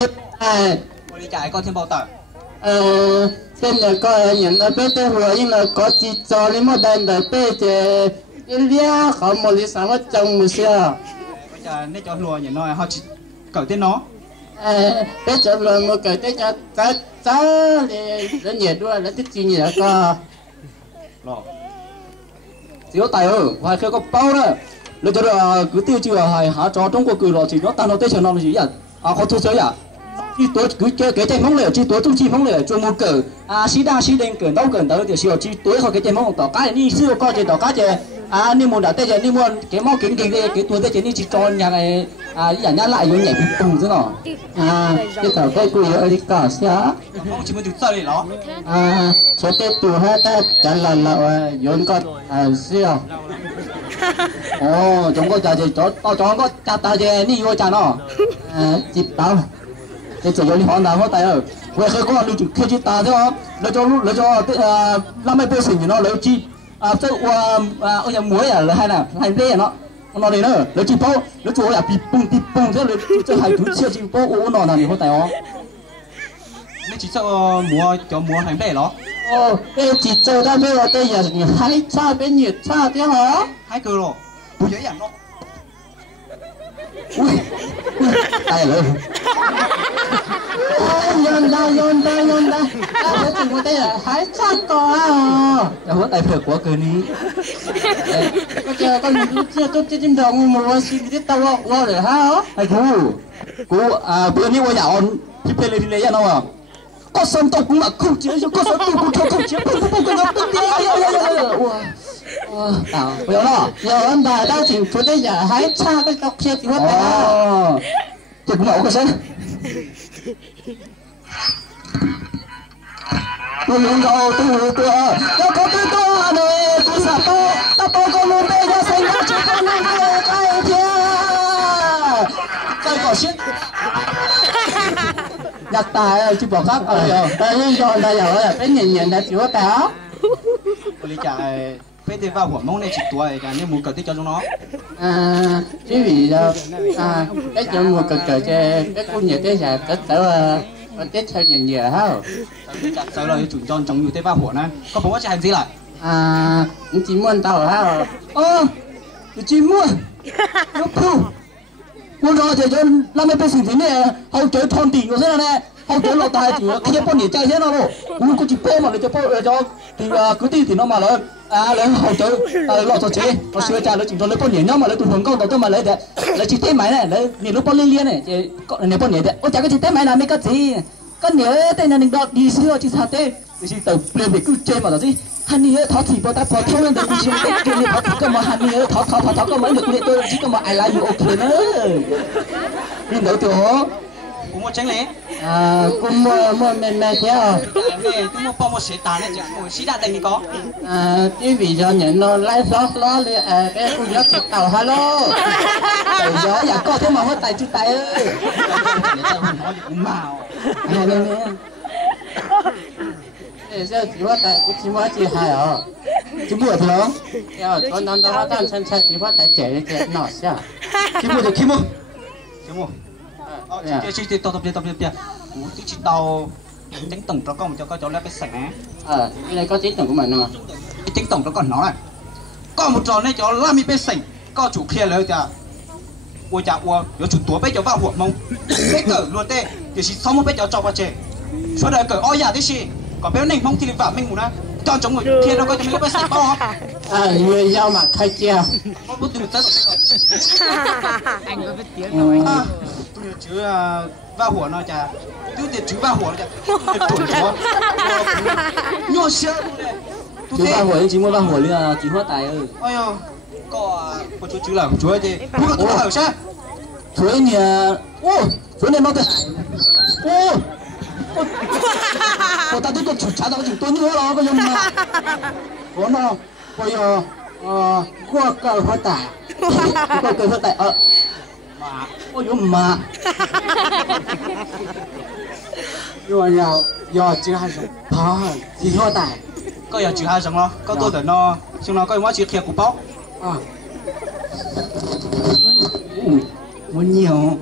Cô đi chạy con thêm bao tờ. Tên là có những ở bên tây hồ nhưng là có chỉ cho lên một đàn đời bên thì lia không một lý sáng mất trồng một xe. Bây giờ nếu cho lùa như nói họ chỉ cởi tên nó. Bên cho lùa một cái tên cho cháu thì rất nhiều đua là thích gì nhiều co. Rồi. Chỉ có tài ơi, vài khi có bao đó. Rồi cho là cứ tiêu chữ hay hả cho Trung Quốc cứ rồi chỉ nó tăng nó tới chờ nó là gì vậy? Có thu chơi à? Chỉ tuổi cứ cái tên mong lệ, chỉ tuổi trung chi mong lệ, chuyên môn cờ, sĩ đa sĩ đen cờ đâu cờ đâu thì siêu chỉ tuổi họ cái tên mong tỏ cái đi siêu coi chỉ tỏ cái chỉ ni muốn đã tới ni muốn cái mong kính kính cái tuổi tới chỉ ni chỉ cho nhà này nhà nhà lại rồi nhảy cùng thế nào? Cái tàu cái cùi ở đi cả xá. Mong chỉ muốn được chơi đó. Số tên tù hết ta trả là yến con siêu. Chúng có trả gì cho có trả ta gì ni vô trả nó. Chip tao. Cái chỗ đi hỏi nào hỏi tài ơi, vậy khi có lưu trữ khi chỉ ta thế không? Lấy cho làm mấy bữa sinh nó lấy chi cái ở nhà muối là hay nào hay thế nó đi nữa lấy chi bao lấy chỗ là bị bung thế lấy cho hai thứ chia chi bao nó là gì hỏi tài không? Nếu chỉ sợ mua cho mua hành thế đó. Cái chỉ chờ ta bây giờ đây là hai cha bên nhiệt cha thế hả? Hai cơ rồi, bùi giấy nó. Ui, tay lên. Yon da. Cái chuyện của đây là hai cha có à? Đâu có tay phải của cơ ní. Có chờ con chưa chim đồng mua xin cái tao lo để hả? Ai cú bữa nay qua nhà on thì lên đi lấy nó à? Có sân tàu cũng là không chứa, có sân tàu cũng không chứa, không bây giờ anh bà đang chịu cho đây giờ hái cha cái tóc kia thì hết rồi. Thì cũng ổn cái gì? Tôi muốn đâu, tôi có rồi, tôi sắp tao con luôn đây cho sinh ra chuyện con luôn đây cái kia. Cái cỏ shit. Nhặt tài chứ bỏ khác rồi. Đây rồi đây giờ cái nhìn đã chịu tao. Tôi đi chạy bây giờ vàoหัวmông này chỉ tuổi cả nên muốn cởi tích cho chúng nó. Chứ vì cái chỗ mua cởi cái con nhà thế giờ tất cả con tết theo nhìn nhiều ha. Sau đó chủ tròn trong nhiều tế vàoหัวnày. Có bố chạy hành gì lại? Chỉ muốn tao ha. Chỉ muốn. Nó phu. Muốn rồi thì cho làm mấy cái gì thế này, hậu chơi thon tỉ rồi thế này. Hậu chơi lọt tài thì kia bọn nhỉ chơi thế nào đâu. Muốn có chỉ bố mà để cho thì cứ tí thì nó mà lớn. Lấy hậu chơi lọt cho chế. Nó xưa cha lấy chỉ cho lấy bọn nhỉ nhau mà lấy tụi hướng công đầu tôi mà lấy để lấy chỉ té máy này, lấy nhìn lúc bọn liên này, thì này bọn nhỉ đấy. Ôi chả cái chỉ té máy nào mấy cái gì. Cái nhớ tên nhà mình đọt đi xưa chỉ sao té. Thì chỉ tàu lên để cứ chơi mà là gì. Hắn đi thọ thì bọn ta thọ theo lên được chỉ cái này thọ cái mà hắn đi thọ cái mấy được tôi chỉ có mà ai lại ok nữa. Nhìn đầu tiểu cũng một tránh lẽ cũng mua mẹ theo cũng mua bao một sợi tàn này chẳng một xí đạn đây có cái vì do nhận nó lái gió lo cái con gió thịt tàu hello tàu gió giờ có thế mà hết tay chứ tay ơi màu để sao chỉ có tay cũng chỉ mua chỉ hai à chỉ mua thôi đó con non đó đang xem chỉ có tay trẻ nọ sao chỉ mua chỉ mua chỉ tập chỉ tàu tính tổng cho con cho cháu lấy cái sẻ cái này có tính tổng của mình không cái tính tổng cho con nó này có một trò này cho làm mi bên sảnh có chủ kiaเลยจ้ะôi chà ôi有chủตัว被叫vàoหัวmông cái cỡ luôn thế thì chỉ xong một被叫cho qua chơi số đời cỡ oi ya thế gì còn béo nành mông thì vào mình ngủ nè cho chống người kia nó có cho mình có sảnh bao người giao mà khai treo bút từ tới anh có biết tiếng đâu anh tôi chứ vàoหัวnó chà tôi tiền chứ vàoหัวchà tuổi nó nhô xe chú vàoหัวchỉ muốn vàoหัวliền chỉ hóa tài ơi ôi ơi có chú chứ là chú ấy thì không có tôi hỏi sao chú ấy nhà chú này nó thế cô ta tôi chủ trả đâu chỉ tôi nữa đó có dùng mà có nó bây giờ qua cầu hóa tài qua cầu hóa tài mà ôi dồi mà rồi nào giờ chưa hay rồi chỉ hóa tài có giờ chỉ hai xong lo có tôi để nó xong nó có mỗi chỉ kia của bóc muốn nhiều